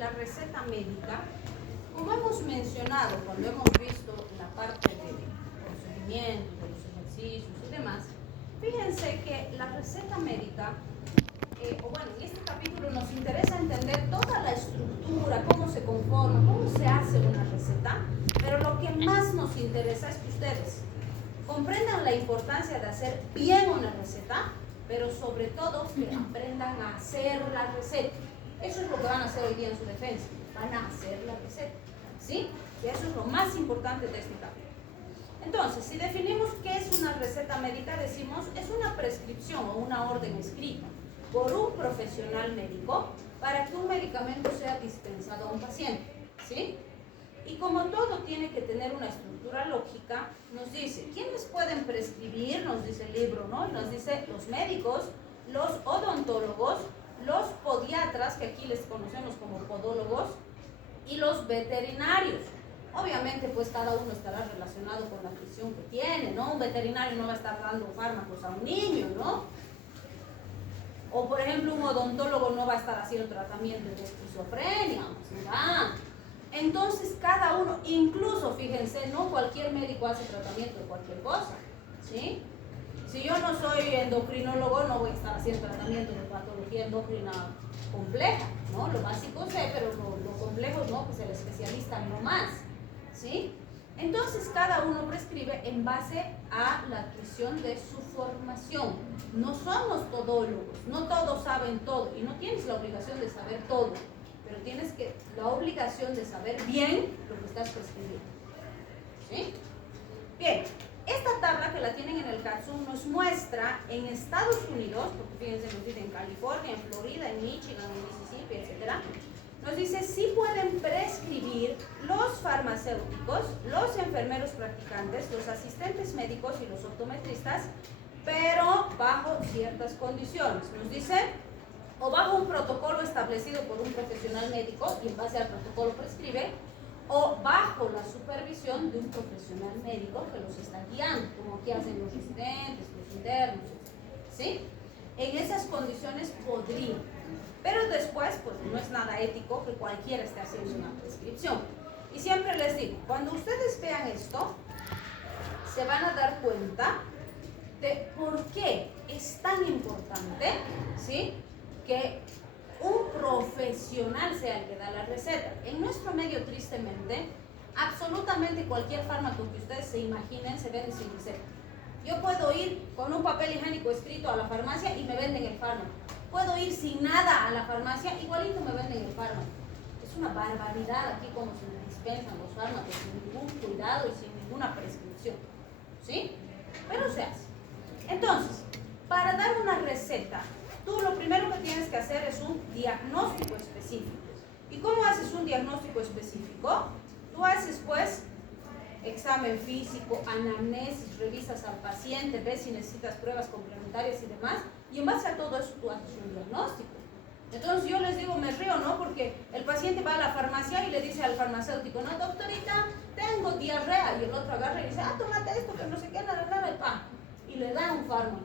la receta médica, como hemos mencionado cuando hemos visto la parte de procedimientos, de los ejercicios y demás, fíjense que la receta médica, en este capítulo nos interesa entender toda la estructura, cómo se conforma, cómo se hace una receta, pero lo que más nos interesa es que ustedes comprendan la importancia de hacer bien una receta, pero sobre todo que aprendan a hacer la receta. Eso es lo que van a hacer hoy día en su defensa, van a hacer la receta, ¿sí? Y eso es lo más importante de este capítulo. Entonces, si definimos qué es una receta médica, decimos es una prescripción o una orden escrita por un profesional médico para que un medicamento sea dispensado a un paciente, ¿sí? Y como todo tiene que tener una estructura lógica, nos dice, ¿quiénes pueden prescribir? Nos dice el libro, ¿no? Y nos dice los médicos, los odontólogos, los podiatras, que aquí les conocemos como podólogos, y los veterinarios. Obviamente, pues cada uno estará relacionado con la función que tiene, ¿no? Un veterinario no va a estar dando fármacos a un niño, ¿no? O, por ejemplo, un odontólogo no va a estar haciendo tratamiento de esquizofrenia, ¿verdad? Entonces, cada uno, incluso, fíjense, no cualquier médico hace tratamiento de cualquier cosa, ¿sí? Si yo no soy endocrinólogo, no voy a estar haciendo tratamiento de patología endocrina compleja, ¿no? Lo básico sé, pero lo complejo no, pues el especialista no más, ¿sí? Entonces, cada uno prescribe en base a la adquisición de su formación. No somos todólogos, no todos saben todo, y no tienes la obligación de saber todo, pero tienes la obligación de saber bien lo que estás prescribiendo, ¿sí? Bien, esta tabla que la tienen en el Katsun nos muestra en Estados Unidos, porque fíjense, nos dice en California, en Florida, en Michigan, en Mississippi, etc. Nos dice si pueden prescribir los farmacéuticos, los enfermeros practicantes, los asistentes médicos y los optometristas, pero bajo ciertas condiciones. Nos dice, o bajo un protocolo establecido por un profesional médico y en base al protocolo prescribe, o bajo la supervisión de un profesional médico que los está guiando, como aquí hacen los residentes, los internos, ¿sí? En esas condiciones podría, pero después, pues no es nada ético que cualquiera esté haciendo una prescripción. Y siempre les digo, cuando ustedes vean esto, se van a dar cuenta de por qué es tan importante, ¿sí?, que un profesional sea el que da la receta. En nuestro medio, tristemente, absolutamente cualquier fármaco que ustedes se imaginen se vende sin receta. Yo puedo ir con un papel higiénico escrito a la farmacia y me venden el fármaco. Puedo ir sin nada a la farmacia, igualito me venden el fármaco. Es una barbaridad aquí como se dispensan los fármacos sin ningún cuidado y sin ninguna prescripción, ¿sí? Pero se hace. Entonces, para dar una receta, tú lo primero que tienes que hacer es un diagnóstico específico. ¿Y cómo haces un diagnóstico específico? Tú haces, pues, examen físico, anamnesis, revisas al paciente, ves si necesitas pruebas complementarias y demás, y en base a todo eso tú haces un diagnóstico. Entonces yo les digo, me río, ¿no? Porque el paciente va a la farmacia y le dice al farmacéutico, no, doctorita, tengo diarrea, y el otro agarra y dice, tómate esto, que no sé qué, nada, y le da un fármaco.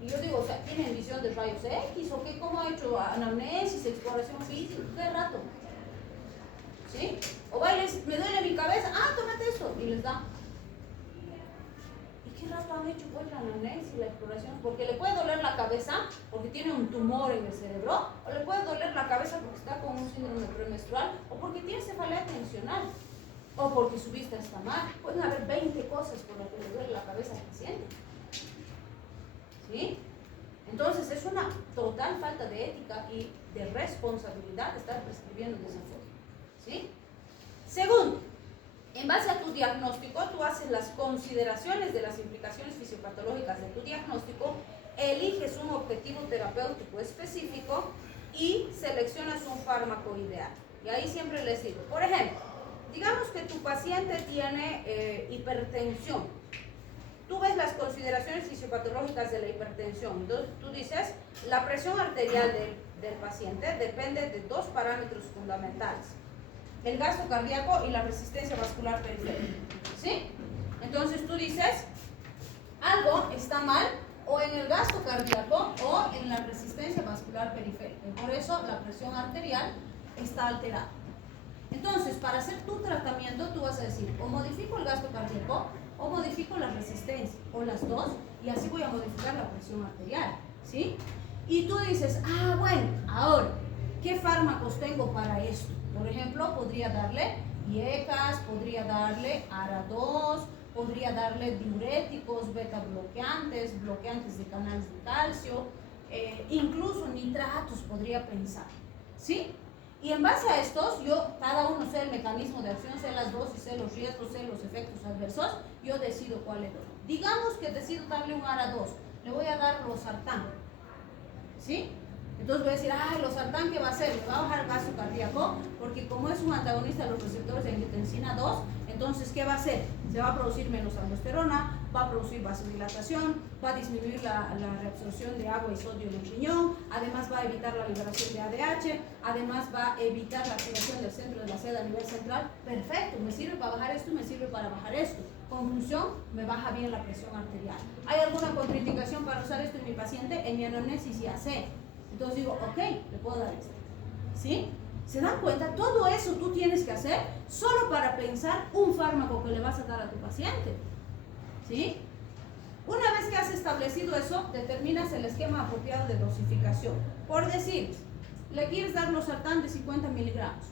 Y yo digo, o sea, ¿tienen visión de rayos X o qué? ¿Cómo ha hecho anamnesis, exploración física? ¿Qué rato? ¿Sí? O va y les, me duele mi cabeza, tómate esto, y les da. ¿Y qué rato han hecho pues la anamnesis, la exploración? Porque le puede doler la cabeza porque tiene un tumor en el cerebro, o le puede doler la cabeza porque está con un síndrome premenstrual, o porque tiene cefalea tensional, o porque su vista está mal. Pueden haber 20 cosas por las que le duele la cabeza al paciente, ¿sí? Entonces es una total falta de ética y de responsabilidad estar prescribiendo de esa forma, ¿sí? Segundo, en base a tu diagnóstico, tú haces las consideraciones de las implicaciones fisiopatológicas de tu diagnóstico, eliges un objetivo terapéutico específico y seleccionas un fármaco ideal. Y ahí siempre les digo, por ejemplo, digamos que tu paciente tiene hipertensión. Tú ves las consideraciones fisiopatológicas de la hipertensión. Entonces, tú dices, la presión arterial del paciente depende de dos parámetros fundamentales: el gasto cardíaco y la resistencia vascular periférica, ¿sí? Entonces, tú dices, algo está mal o en el gasto cardíaco o en la resistencia vascular periférica. Por eso, la presión arterial está alterado. Entonces, para hacer tu tratamiento, tú vas a decir, o modifico el gasto cardíaco, o modifico la resistencia, o las dos, y así voy a modificar la presión arterial, ¿sí? Y tú dices, ah, bueno, ahora, ¿qué fármacos tengo para esto? Por ejemplo, podría darle IECAS, podría darle ARA2, podría darle diuréticos, beta bloqueantes, bloqueantes de canales de calcio, incluso nitratos podría pensar, ¿sí? Y en base a estos, cada uno sé el mecanismo de acción, sé las dosis, sé los riesgos, sé los efectos adversos, yo decido cuál le doy. Digamos que decido darle un ARA2, le voy a dar losartán, ¿sí? Entonces voy a decir, losartán, ¿qué va a hacer? Me va a bajar el gasto cardíaco, porque como es un antagonista de los receptores de angiotensina 2, entonces, ¿qué va a hacer? Se va a producir menos aldosterona, va a producir vasodilatación, va a disminuir la reabsorción de agua y sodio en el riñón, además va a evitar la liberación de ADH, además va a evitar la activación del centro de la sed a nivel central. Perfecto, me sirve para bajar esto y me sirve para bajar esto. Conclusión, me baja bien la presión arterial. ¿Hay alguna contraindicación para usar esto en mi paciente? En mi anamnesis ya sé. Entonces digo, ok, le puedo dar esto. ¿Sí? ¿Se dan cuenta? Todo eso tú tienes que hacer solo para pensar un fármaco que le vas a dar a tu paciente. ¿Sí? Una vez que has establecido eso, determinas el esquema apropiado de dosificación. Por decir, le quieres dar losartán de 50 miligramos.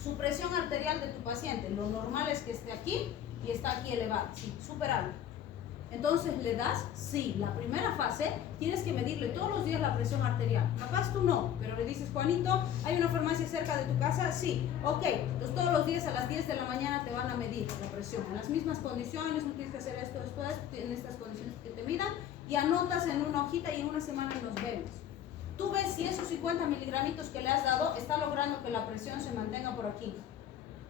Su presión arterial de tu paciente, lo normal es que esté aquí y está aquí elevada. Sí, súper alto. Entonces le das, sí, la primera fase tienes que medirle todos los días la presión arterial. Capaz tú no, pero le dices, Juanito, ¿hay una farmacia cerca de tu casa? Sí, ok, entonces todos los días a las 10 de la mañana te van a medir la presión. En las mismas condiciones, no tienes que hacer esto, en estas condiciones que te midan, y anotas en una hojita y en una semana nos vemos. Tú ves si esos 50 miligramitos que le has dado está logrando que la presión se mantenga por aquí.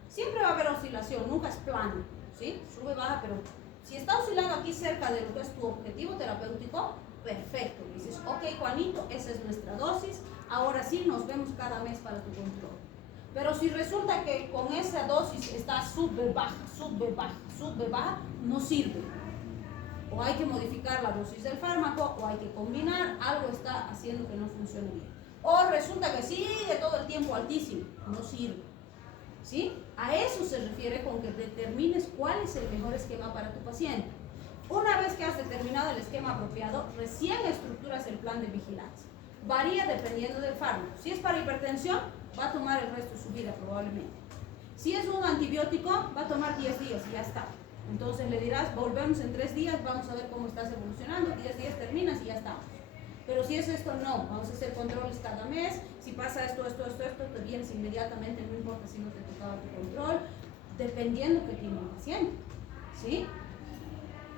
Siempre va a haber oscilación, nunca es plano, ¿sí? Sube, baja, pero si está oscilando aquí cerca de lo que es tu objetivo terapéutico, perfecto. Dices, ok, Juanito, esa es nuestra dosis, ahora sí nos vemos cada mes para tu control. Pero si resulta que con esa dosis está sube, baja, sube, baja, sube, baja, no sirve. O hay que modificar la dosis del fármaco, o hay que combinar, algo está haciendo que no funcione bien. O resulta que sigue todo el tiempo altísimo, no sirve. ¿Sí? A eso se refiere con que determines cuál es el mejor esquema para tu paciente. Una vez que has determinado el esquema apropiado, recién estructuras el plan de vigilancia. Varía dependiendo del fármaco. Si es para hipertensión, va a tomar el resto de su vida probablemente. Si es un antibiótico, va a tomar 10 días y ya está. Entonces le dirás, volvemos en 3 días, vamos a ver cómo estás evolucionando, 10 días terminas y ya estamos. Pero si es esto, no, vamos a hacer controles cada mes, si pasa esto, te vienes inmediatamente, no importa si no te tocaba tu control, dependiendo que tiene el paciente, ¿sí?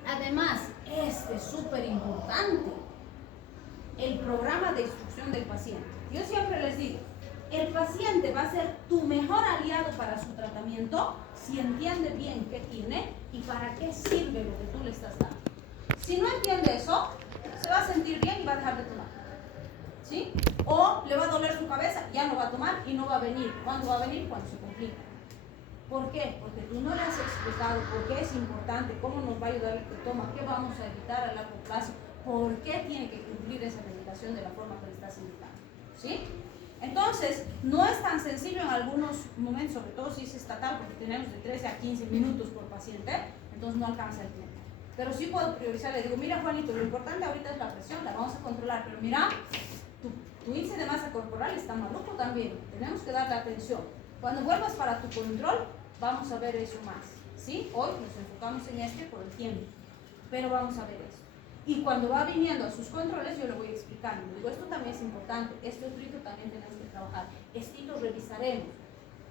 Además, es súper importante, el programa de instrucción del paciente. Yo siempre les digo, el paciente va a ser tu mejor aliado para su tratamiento si entiende bien qué tiene y para qué sirve lo que tú le estás dando. Si no entiende eso, se va a sentir bien y va a dejar de tomar, ¿sí? O le va a doler su cabeza, ya no va a tomar y no va a venir. ¿Cuándo va a venir? Cuando se complica. ¿Por qué? Porque tú no le has explicado por qué es importante, cómo nos va a ayudar el que toma, qué vamos a evitar a largo plazo, por qué tiene que cumplir esa medicación de la forma que le estás indicando, ¿sí? Entonces, no es tan sencillo en algunos momentos, sobre todo si es estatal, porque tenemos de 13 a 15 minutos por paciente, entonces no alcanza el tiempo. Pero sí puedo priorizar, le digo, mira Juanito, lo importante ahorita es la presión, la vamos a controlar, pero mira, tu índice de masa corporal está maluco también, tenemos que darle atención. Cuando vuelvas para tu control, vamos a ver eso más, ¿sí? Hoy nos enfocamos en este por el tiempo, pero vamos a ver eso. Y cuando va viniendo a sus controles, yo le voy explicando, digo, esto también es importante, esto también tenemos que trabajar, esto revisaremos.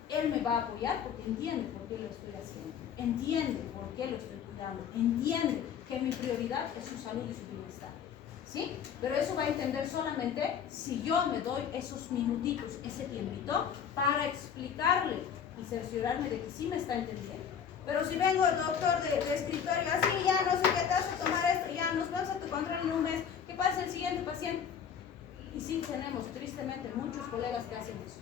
Él me va a apoyar porque entiende por qué lo estoy haciendo, entiende por qué lo estoy cuidando, entiende que mi prioridad es su salud y su bienestar, ¿sí? Pero eso va a entender solamente si yo me doy esos minutitos, ese tiempito, para explicarle y cerciorarme de que sí me está entendiendo. Pero si vengo, doctor, de escritorio, así, ya no sé qué te hace tomar esto, ya nos vamos a tu control en un mes, ¿qué pasa el siguiente paciente? Y sí tenemos, tristemente, muchos colegas que hacen eso.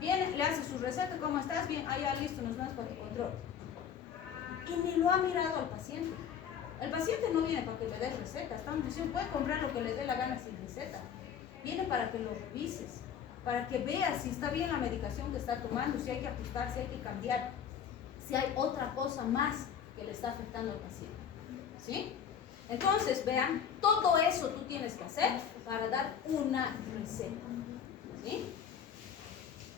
Viene, le hace su receta, ¿cómo estás? Bien, ya listo, nos vamos para tu control. Y ni lo ha mirado al paciente. El paciente no viene para que le des receta, estamos diciendo, puede comprar lo que le dé la gana sin receta. Viene para que lo revises, para que vea si está bien la medicación que está tomando, si hay que ajustar, si hay que cambiar, si hay otra cosa más que le está afectando al paciente. ¿Sí? Entonces, vean, todo eso tú tienes que hacer para dar una receta. ¿Sí?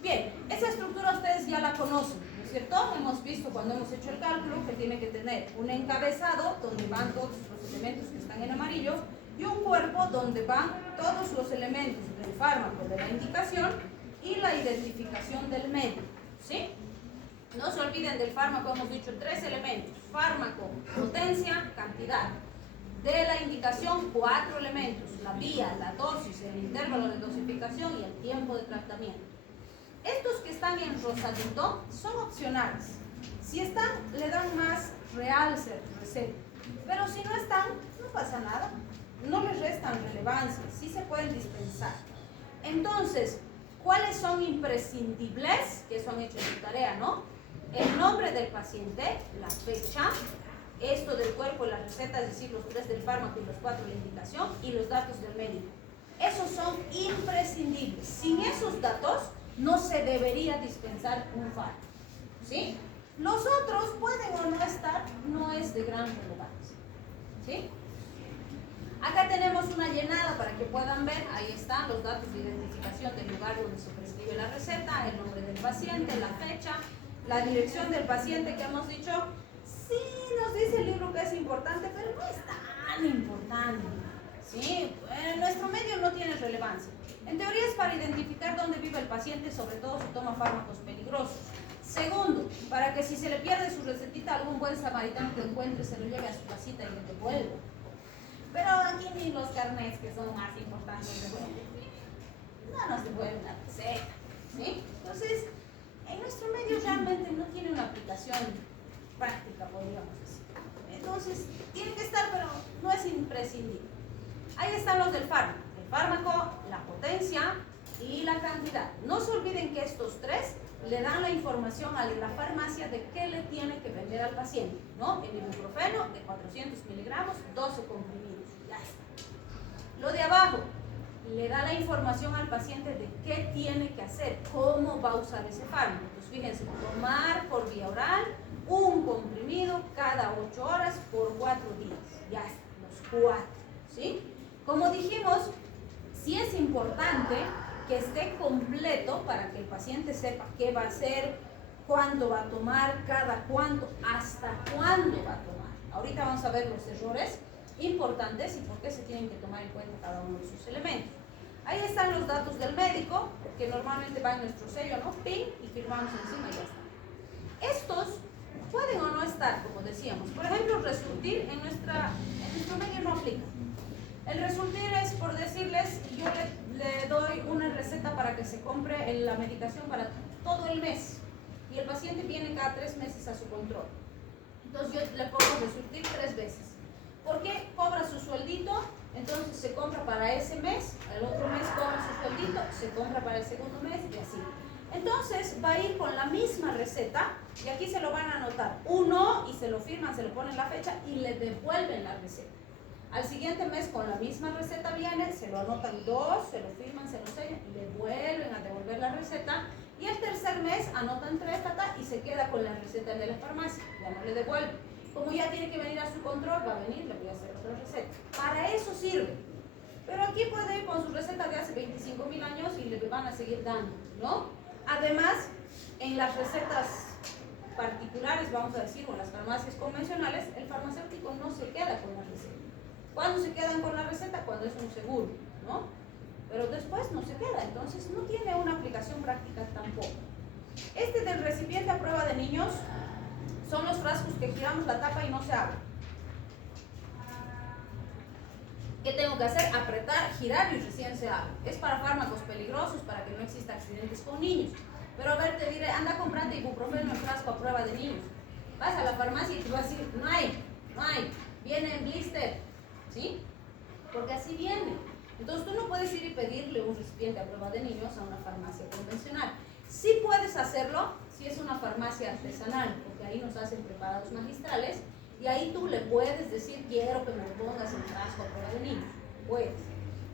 Bien, esa estructura ustedes ya la conocen, ¿no es cierto? Hemos visto cuando hemos hecho el cálculo que tiene que tener un encabezado donde van todos los elementos que están en amarillo y un cuerpo donde van todos los elementos del fármaco, de la indicación y la identificación del médico. ¿Sí? No se olviden del fármaco, hemos dicho 3 elementos: fármaco, potencia, cantidad. De la indicación, 4 elementos: la vía, la dosis, el intervalo de dosificación y el tiempo de tratamiento. Estos que están en rosadito son opcionales. Si están, le dan más realce a tu receta. Pero si no están, no pasa nada. No les restan relevancia, sí se pueden dispensar. Entonces, ¿cuáles son imprescindibles? Que eso han hecho en su tarea, ¿no? El nombre del paciente, la fecha, esto del cuerpo, la receta, es decir, los 3 del fármaco y los 4 de la indicación, y los datos del médico. Esos son imprescindibles. Sin esos datos, no se debería dispensar un fármaco. ¿Sí? Los otros pueden o no estar, no es de gran relevancia. ¿Sí? Acá tenemos una llenada para que puedan ver, ahí están los datos de identificación del lugar donde se prescribe la receta, el nombre del paciente, la fecha, la dirección del paciente que hemos dicho. Sí, nos dice el libro que es importante, pero no es tan importante. ¿Sí? En nuestro medio no tiene relevancia. En teoría es para identificar dónde vive el paciente, sobre todo si toma fármacos peligrosos. Segundo, para que si se le pierde su recetita, algún buen samaritano que encuentre se lo lleve a su casita y le devuelva. Pero aquí ni los carnets, que son más importantes, no nos devuelven la receta. ¿Sí? Entonces, en nuestro medio realmente no tiene una aplicación práctica, podríamos decir. Entonces, tienen que estar, pero no es imprescindible. Ahí están los del fármaco. El fármaco, la potencia y la cantidad. No se olviden que estos 3 le dan la información a la farmacia de qué le tiene que vender al paciente, ¿no? El ibuprofeno de 400 miligramos, 12 comprimidos. Ya está. Lo de abajo le da la información al paciente de qué tiene que hacer, cómo va a usar ese fármaco. Pues fíjense, tomar por vía oral un comprimido cada 8 horas por 4 días. Ya está, los 4. ¿Sí? Como dijimos, sí es importante que esté completo para que el paciente sepa qué va a hacer, cuánto va a tomar, cada cuánto, hasta cuándo va a tomar. Ahorita vamos a ver los errores importantes y por qué se tienen que tomar en cuenta cada uno de sus elementos. Ahí están los datos del médico, que normalmente va en nuestro sello, ¿no? PIN, y firmamos encima y ya está. Estos pueden o no estar, como decíamos. Por ejemplo, resurtir en nuestro medio no aplica. El resurtir es, por decirles, yo le doy una receta para que se compre la medicación para todo el mes y el paciente viene cada 3 meses a su control. Entonces yo le pongo resurtir 3 veces. ¿Por qué? Cobra su sueldito, entonces se compra para ese mes, el otro mes cobra su sueldito, se compra para el segundo mes y así. Entonces va a ir con la misma receta y aquí se lo van a anotar 1 y se lo firman, se lo ponen la fecha y le devuelven la receta. Al siguiente mes con la misma receta viene, se lo anotan 2, se lo firman, se lo sellan y le vuelven a devolver la receta. Y el tercer mes anotan 3 y se queda con la receta de la farmacia, ya no le devuelve. Como ya tiene que venir a su control, va a venir, le voy a hacer otra receta. Para eso sirve. Pero aquí puede ir con su receta de hace 25.000 años y le van a seguir dando, ¿no? Además, en las recetas particulares, vamos a decir, o en las farmacias convencionales, el farmacéutico no se queda con la receta. ¿Cuándo se quedan con la receta? Cuando es un seguro, ¿no? Pero después no se queda, entonces no tiene una aplicación práctica tampoco. Este del recipiente a prueba de niños son los frascos que giramos la tapa y no se abre. ¿Qué tengo que hacer? Apretar, girar y recién se abre. Es para fármacos peligrosos, para que no exista accidentes con niños. Pero a ver, te diré, anda comprando ibuprofeno en frasco a prueba de niños. Vas a la farmacia y te vas a decir, no hay, viene en blister. ¿Sí? Porque así viene. Entonces tú no puedes ir y pedirle un recipiente a prueba de niños a una farmacia convencional. Sí puedes hacerlo si es una farmacia artesanal, porque ahí nos hacen preparados magistrales y ahí tú le puedes decir, quiero que me lo pongas en frasco a prueba de niños. Puedes.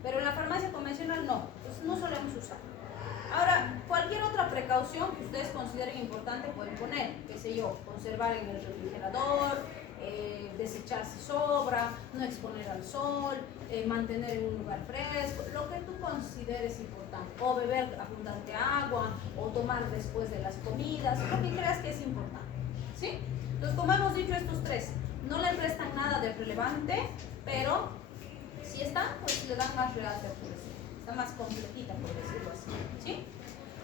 Pero en la farmacia convencional no. Entonces no solemos usar. precaución que ustedes consideren importante pueden poner, qué sé yo, conservar en el refrigerador, desechar si sobra, no exponer al sol, mantener en un lugar fresco, lo que tú consideres importante, o beber abundante agua, o tomar después de las comidas, lo que creas que es importante, ¿sí? Entonces, como hemos dicho, estos tres no le restan nada de relevante, pero si están, pues le dan más realce, está más completita, por decirlo así, ¿sí?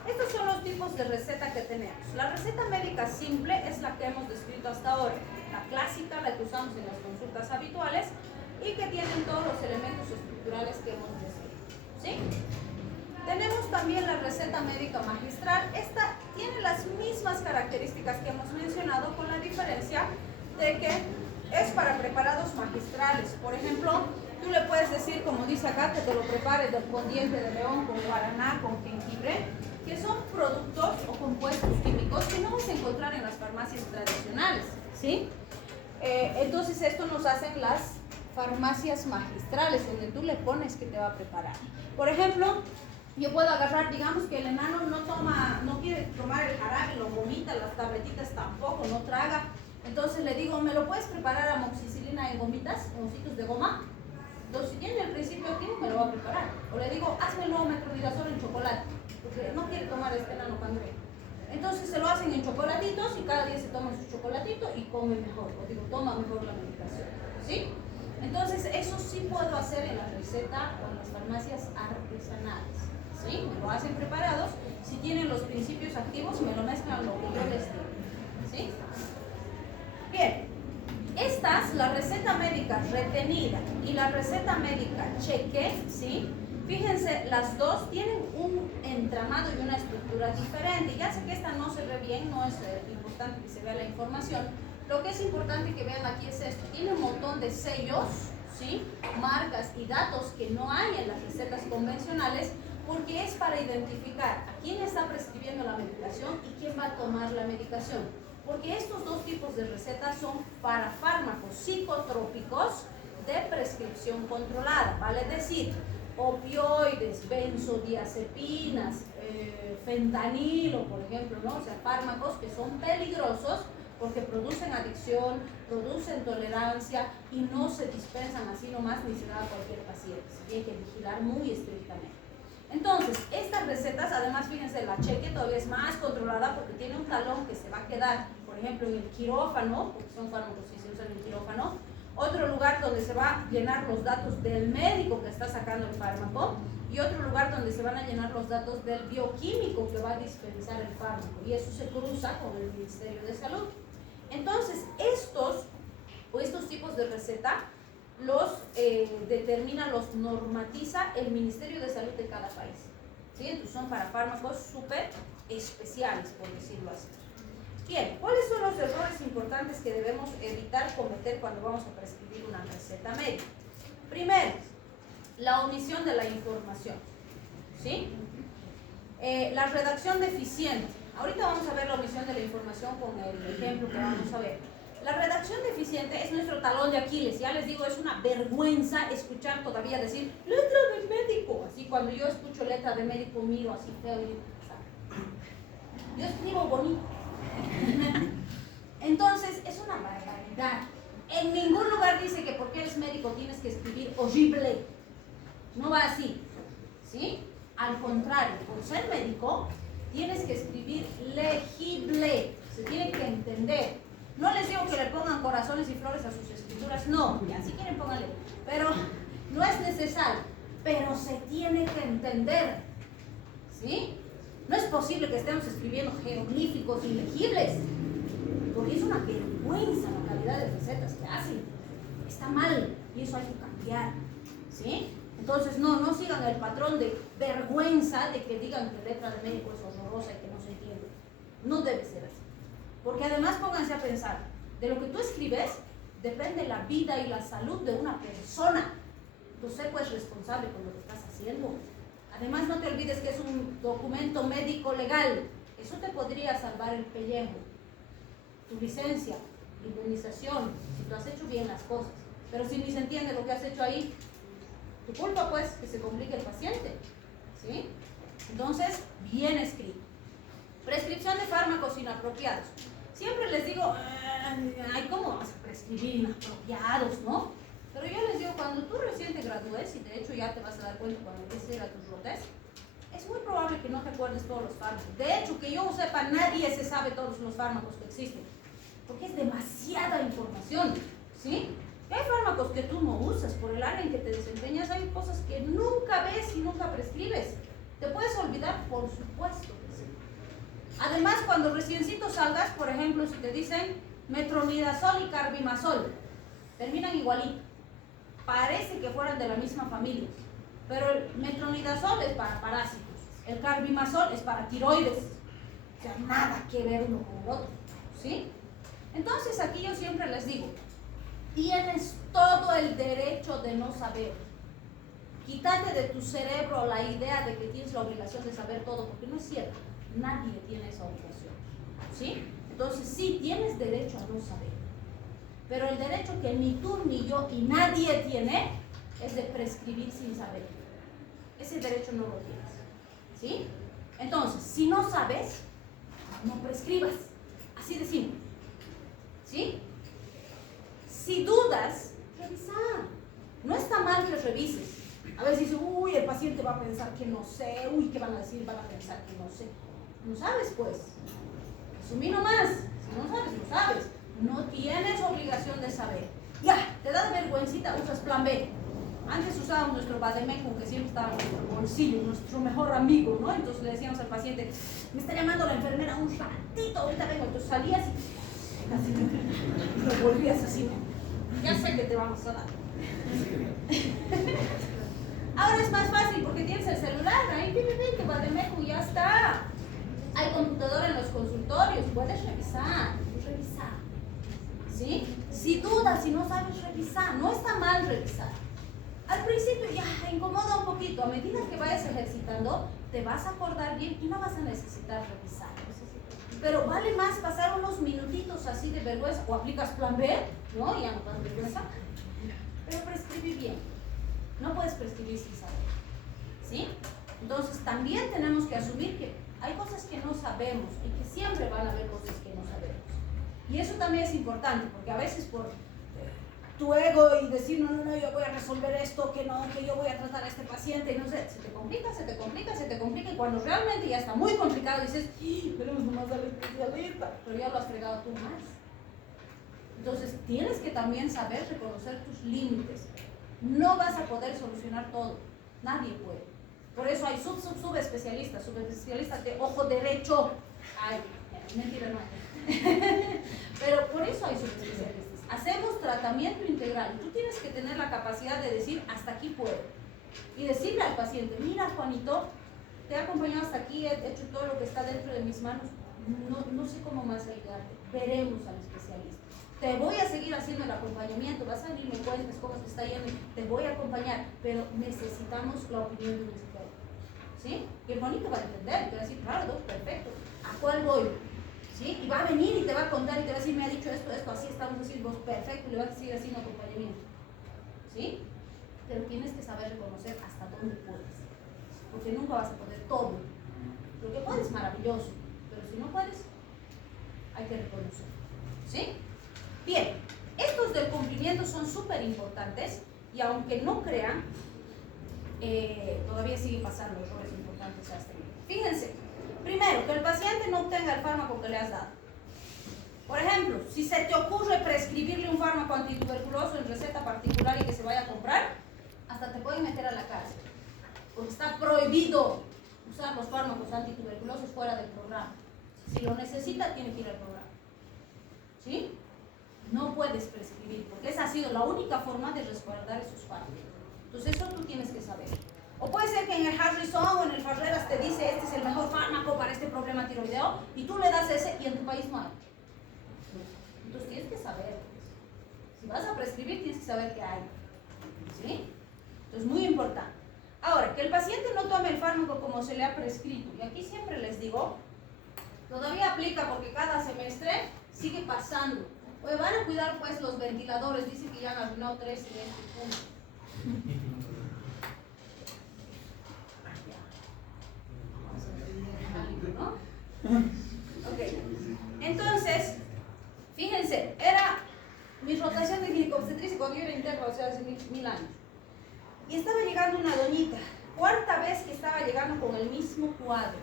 Estos son los tipos de receta que tenemos. La receta médica simple es la que hemos descrito hasta ahora, la clásica, la que usamos en las consultas habituales y que tienen todos los elementos estructurales que hemos descrito, ¿sí? Tenemos también la receta médica magistral. Esta tiene las mismas características que hemos mencionado, con la diferencia de que es para preparados magistrales. Por ejemplo, tú le puedes decir, como dice acá, que te lo prepares con diente de león, con guaraná, con jengibre, que son productos o compuestos químicos que no vas a encontrar en las farmacias tradicionales, ¿sí? Entonces esto nos hacen las farmacias magistrales, donde tú le pones que te va a preparar. Por ejemplo, yo puedo agarrar, digamos que el enano no quiere tomar el jarabe, lo vomita, las tabletitas tampoco, no traga. Entonces le digo, ¿me lo puedes preparar amoxicilina en gomitas, en ositos de goma? Entonces, si tiene el principio activo, me lo va a preparar. O le digo, házmelo metronidazol en chocolate, porque no quiere tomar este enano cangrejo. Entonces se lo hacen en chocolatitos y cada día se toma su chocolatito y come mejor, o digo, toma mejor la medicación, ¿sí? Entonces, eso sí puedo hacer en la receta o en las farmacias artesanales, ¿sí? Me lo hacen preparados, si tienen los principios activos, me lo mezclan lo que yo les digo, ¿sí? Bien, estas, la receta médica retenida y la receta médica cheque, ¿sí? Fíjense, las dos tienen un entramado y una estructura diferente. Ya sé que esta no se ve bien, no es importante que se vea la información. Lo que es importante que vean aquí es esto. Tiene un montón de sellos, ¿sí? Marcas y datos que no hay en las recetas convencionales, porque es para identificar a quién está prescribiendo la medicación y quién va a tomar la medicación. Porque estos dos tipos de recetas son para fármacos psicotrópicos de prescripción controlada, vale decir, opioides, benzodiazepinas, fentanilo, por ejemplo, ¿no? O sea, fármacos que son peligrosos porque producen adicción, producen tolerancia y no se dispensan así nomás ni se da a cualquier paciente. Se tiene que vigilar muy estrictamente. Entonces, estas recetas, además, fíjense, la cheque todavía es más controlada porque tiene un talón que se va a quedar, por ejemplo, en el quirófano, porque son fármacos que se usan en el quirófano, otro lugar donde se va a llenar los datos del médico que está sacando el fármaco y otro lugar donde se van a llenar los datos del bioquímico que va a dispensar el fármaco, y eso se cruza con el Ministerio de Salud. Entonces, estos tipos de receta los determina, los normatiza el Ministerio de Salud de cada país, ¿sí? Entonces son para fármacos súper especiales, por decirlo así. Bien, ¿cuáles son los errores importantes que debemos evitar cometer cuando vamos a prescribir una receta médica? Primero, la omisión de la información, ¿sí? La redacción deficiente. Ahorita vamos a ver la omisión de la información con el ejemplo que vamos a ver. La redacción deficiente es nuestro talón de Aquiles. Ya les digo, es una vergüenza escuchar todavía decir letra de médico. Así cuando yo escucho letra de médico miro así feo y digo, yo escribo bonito. Entonces, es una barbaridad. En ningún lugar dice que porque eres médico tienes que escribir horrible. No va así, ¿sí? Al contrario, por ser médico, tienes que escribir legible. Se tiene que entender. No les digo que le pongan corazones y flores a sus escrituras, no, ya si quieren pónganle, pero no es necesario, pero se tiene que entender, ¿sí? No es posible que estemos escribiendo jeroglíficos ilegibles, porque es una vergüenza la calidad de recetas que hacen, está mal y eso hay que cambiar, ¿sí? Entonces no sigan el patrón de vergüenza de que digan que letra de médico es horrorosa y que no se entiende, no debe ser así. Porque además pónganse a pensar, de lo que tú escribes depende la vida y la salud de una persona. Entonces, sé pues responsable con lo que estás haciendo. Además, no te olvides que es un documento médico legal. Eso te podría salvar el pellejo. Tu licencia, indemnización, si tú has hecho bien las cosas. Pero si ni se entiende lo que has hecho ahí, tu culpa pues que se complique el paciente, ¿sí? Entonces, bien escrito. prescripción de fármacos inapropiados. Siempre les digo, ay, ¿cómo vas a prescribir inapropiados, no? Pero yo les digo, cuando tú recién te gradúes, y de hecho ya te vas a dar cuenta cuando empieces a ir a tus rotes, es muy probable que no recuerdes todos los fármacos. De hecho, que yo sepa, nadie se sabe todos los fármacos que existen, porque es demasiada información, ¿sí? Hay fármacos que tú no usas por el área en que te desempeñas, hay cosas que nunca ves y nunca prescribes. ¿Te puedes olvidar? Por supuesto que sí. Además, cuando reciencito salgas, por ejemplo, si te dicen metronidazol y carbimazol, terminan igualito. Parece que fueran de la misma familia, pero el metronidazol es para parásitos, el carbimazol es para tiroides, o sea, nada que ver uno con el otro, ¿sí? Entonces aquí yo siempre les digo, tienes todo el derecho de no saber. Quítate de tu cerebro la idea de que tienes la obligación de saber todo, porque no es cierto, nadie tiene esa obligación, ¿sí? Entonces sí, tienes derecho a no saber. Pero el derecho que ni tú, ni yo, y nadie tiene, es de prescribir sin saber. Ese derecho no lo tienes, ¿sí? Entonces, si no sabes, no prescribas. Así de simple, ¿sí? Si dudas, revisa. No está mal que revises. A veces dices, uy, el paciente va a pensar que no sé, uy, ¿qué van a decir? Van a pensar que no sé. No sabes, pues. Asumí nomás. Si no sabes, no sabes. No tienes obligación de saber. Ya, te da vergüencita, usas plan B. Antes usábamos nuestro Bademecum, que siempre estaba en nuestro bolsillo, nuestro mejor amigo, ¿no? Entonces le decíamos al paciente, me está llamando la enfermera un ratito, ahorita vengo. Entonces salías y así, lo volvías así, ¿no? Ya sé que te vamos a dar. Ahora es más fácil porque tienes el celular, ahí, que Bademecum, ya está. Hay computadora en los consultorios, puedes revisar. ¿Sí? Si dudas, si no sabes revisar, no está mal revisar. Al principio ya incomoda un poquito, a medida que vayas ejercitando, te vas a acordar bien y no vas a necesitar revisar. Pero vale más pasar unos minutitos así de vergüenza, o aplicas plan B, ¿no? Ya no das vergüenza, pero prescribir bien. No puedes prescribir sin saber, ¿sí? Entonces también tenemos que asumir que hay cosas que no sabemos y que siempre van a haber cosas que no sabemos. Y eso también es importante, porque a veces por tu ego y decir, no, yo voy a resolver esto, que no, que yo voy a tratar a este paciente, y no sé, se te complica, y cuando realmente ya está muy complicado, dices, tenemos nomás al especialista, pero ya lo has fregado tú más. Entonces, tienes que también saber reconocer tus límites. No vas a poder solucionar todo, nadie puede. Por eso hay subespecialistas de ojo derecho. Ay, mentira, no. Pero por eso hay subespecialistas. Hacemos tratamiento integral. Tú tienes que tener la capacidad de decir, hasta aquí puedo. Y decirle al paciente, mira, Juanito, te he acompañado hasta aquí, he hecho todo lo que está dentro de mis manos. No sé cómo más ayudarte. Veremos al especialista. Te voy a seguir haciendo el acompañamiento, vas a venir, me cuentes cómo se está yendo, te voy a acompañar, pero necesitamos la opinión de un experto, ¿sí? Y el Juanito va a entender, te va a decir, claro, perfecto, ¿a cuál voy? ¿Sí? Y va a venir y te va a contar y te va a decir, me ha dicho esto, así estamos haciendo, perfecto, y le vas a seguir haciendo acompañamiento, ¿sí? Pero tienes que saber reconocer hasta dónde puedes, porque nunca vas a poder todo. Lo que puedes es maravilloso, pero si no puedes, hay que reconocer, ¿sí? Bien, estos del cumplimiento son súper importantes y aunque no crean, todavía siguen pasando errores importantes a este nivel. Fíjense, primero, que el paciente no obtenga el fármaco que le has dado. Por ejemplo, si se te ocurre prescribirle un fármaco antituberculoso en receta particular y que se vaya a comprar, hasta te pueden meter a la cárcel, porque está prohibido usar los fármacos antituberculosos fuera del programa. Si lo necesita, tiene que ir al programa, ¿sí? No puedes prescribir, porque esa ha sido la única forma de resguardar esos fármacos. Entonces eso tú tienes que saber. O puede ser que en el Harrison o en el Farreras te dice, este es el mejor fármaco para este problema tiroideo, y tú le das ese y en tu país no hay. Entonces tienes que saber. Si vas a prescribir, tienes que saber qué hay, ¿sí? Entonces muy importante. Ahora, que el paciente no tome el fármaco como se le ha prescrito, y aquí siempre les digo, todavía aplica porque cada semestre sigue pasando. Oye, van a cuidar pues los ventiladores, dice que ya han arruinado 3 en este punto. ¿No? una doñita, cuarta vez que estaba llegando con el mismo cuadro,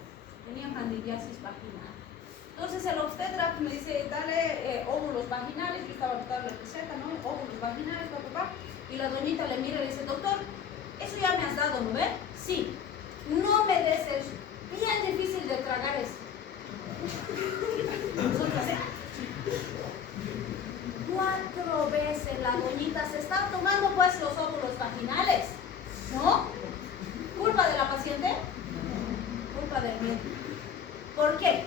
tenía candidiasis vaginal. Entonces el obstetra me dice, dale óvulos vaginales, yo estaba anotando la receta, ¿no? Óvulos vaginales, papá, y la doñita le mira y le dice, doctor, eso ya me has dado, ¿no ve? Sí, no me des eso, bien difícil de tragar eso. Cuatro veces la doñita se está tomando pues los óvulos vaginales, ¿no? ¿Culpa de la paciente? Culpa del médico. ¿Por qué?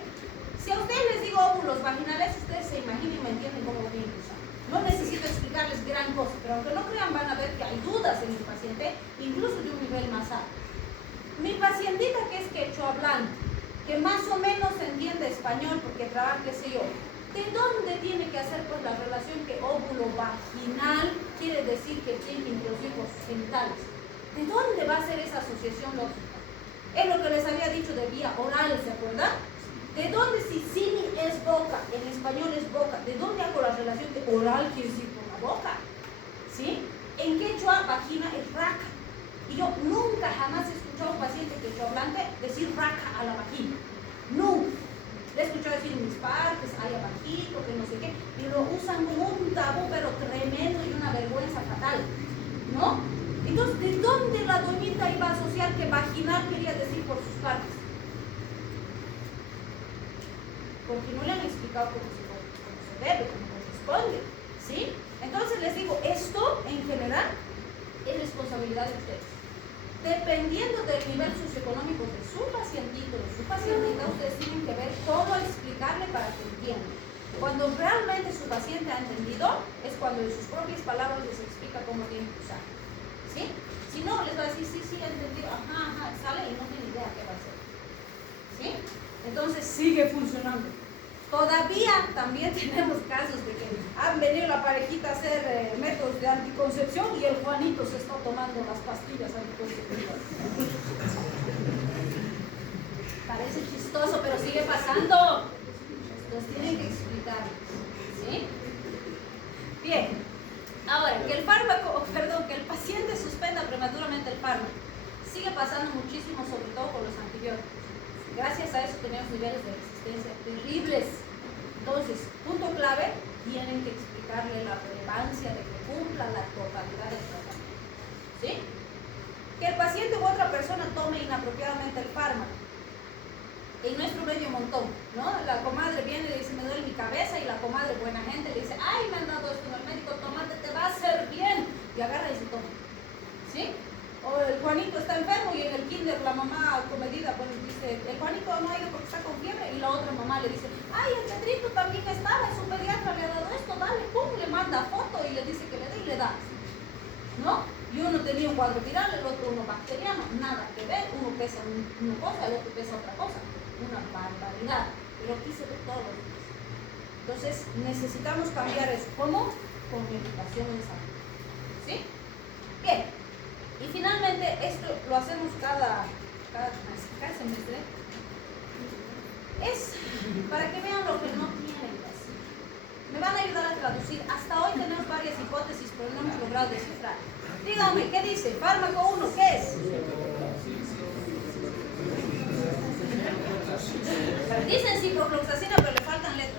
Si a ustedes les digo óvulos vaginales, ustedes se imaginan y me entienden cómo lo tienen que usar. No necesito explicarles gran cosa, pero aunque no crean van a ver que hay dudas en mi paciente, incluso de un nivel más alto. Mi pacientita que es quechua hablante, que más o menos entiende español porque trabaja, qué sé yo, ¿de dónde tiene que hacer pues la relación que óvulo vaginal quiere decir que tiene que introducir los genitales? ¿De dónde va a ser esa asociación lógica? Es lo que les había dicho de vía oral, ¿se acuerdan? ¿De dónde si sini es boca, en español es boca, de dónde hago la relación que oral quiere decir por la boca? ¿Sí? En quechua, vagina es raca. Y yo nunca jamás he escuchado a un paciente quechua hablante decir raca a la vagina. Nunca. Le he escuchado decir en mis partes, hay abajito, que no sé qué, y lo usan como un tabú, pero tremendo y una vergüenza fatal, ¿no? Entonces, ¿de dónde la doñita iba a asociar que vaginal quería decir por sus partes? Porque no le han explicado cómo se debe, cómo corresponde, ¿sí? Entonces les digo, esto en general es responsabilidad de ustedes. Dependiendo del nivel socioeconómico de su pacientito, de su pacientita, ustedes tienen que ver cómo explicarle para que entienda. Cuando realmente su paciente ha entendido, es cuando en sus propias palabras les explica cómo tienen que usar. ¿Sí? Si no, les va a decir, sí, sí, he entendido, ajá, sale y no tiene idea qué va a hacer. ¿Sí? Entonces sigue funcionando. Todavía también tenemos casos de que han venido la parejita a hacer métodos de anticoncepción y el Juanito se está tomando las pastillas anticonceptivas. Parece chistoso, pero sigue pasando. Los tienen que explicar. ¿Sí? Bien. Ahora, que el fármaco, perdón, que el paciente suspenda prematuramente el fármaco, sigue pasando muchísimo, sobre todo con los antibióticos. Gracias a eso tenemos niveles de resistencia terribles. Entonces, punto clave, tienen que explicarle la relevancia de que cumpla la totalidad del tratamiento. ¿Sí? Que el paciente u otra persona tome inapropiadamente el fármaco. En nuestro medio un montón, ¿no? La comadre viene y le dice, me duele mi cabeza, y la comadre buena gente le dice, ay, me han dado esto en el médico, tomate, te va a hacer bien. Y agarra y se toma. ¿Sí? O el Juanito está enfermo y en el kinder la mamá comedida, bueno, dice, el Juanito no ha ido porque está con fiebre, y la otra mamá le dice, ay, el Pedrito también estaba, su pediatra le ha dado esto, dale, pum, le manda foto y le dice que le dé y le da. ¿No? Y uno tenía un cuadro viral, el otro uno bacteriano, nada que ver, uno pesa una cosa, el otro pesa otra cosa, una barbaridad, pero aquí se ve todos los días. Entonces, necesitamos cambiar eso. ¿Cómo? Con educación en salud. ¿Sí? Bien. Y finalmente, esto lo hacemos cada semestre. Es para que vean lo que no tienen que hacer. Me van a ayudar a traducir. Hasta hoy tenemos varias hipótesis, pero no hemos logrado descifrar. Díganme, ¿qué dice? Fármaco 1, ¿qué es? Dicen ciprofloxacina, pero le faltan letras.